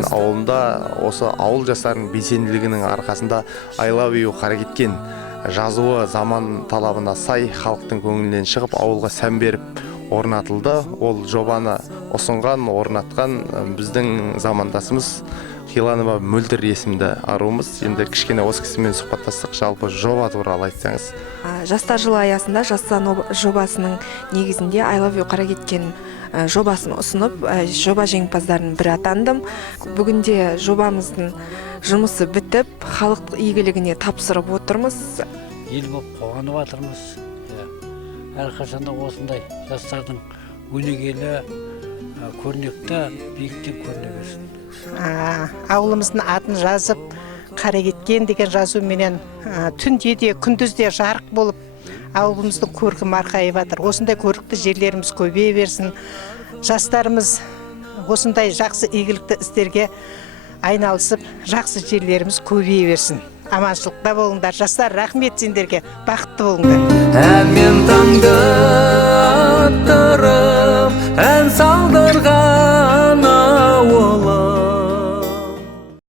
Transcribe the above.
кеткен ауылында осы ауыл жастарының белсенділігінің арқасында I love you Қаракеткен жазуы заман талабына сай халықтың көңілінен шығып ауылға сән беріп орнатылды. Ол жобаны ұсынған, орнатқан біздің замандасымыз Хиланова Мөлдір есімді аруымыз. Енді кішкене осы кісімен сұхбаттастық, жалпы жоба туралы айтсаңыз. Жастар жылы аясында жастар жобасының негізінде I love you Қаракеткен жобасын ұсынып, жоба жеңімпаздарының бірі атандым. Бүгінде жобамыздың жұмысы бітіп, халық игілігіне тапсырып отырмыз. Ел болып қуанып жатырмыз. Әрқашанда осындай жастардың өнегелі, көрнекті, биіктен көріне берсін. Ауылымыздың атын жазып, Қаракеткен деген жазуменен түнде де күндізде жарық болып, ауылымыздың көркі марқайып жатыр. Осындай көрікті жерлеріміз көбейе берсін. Жастарымыз осындай жақсы игілікті істерге айналысып, жақсы жерлеріміз көбейе берсін. Аманшылықта болыңдар. Жастар, рахмет сендерге. Бақытты болыңдар. Ән мен таңды аттырып, ән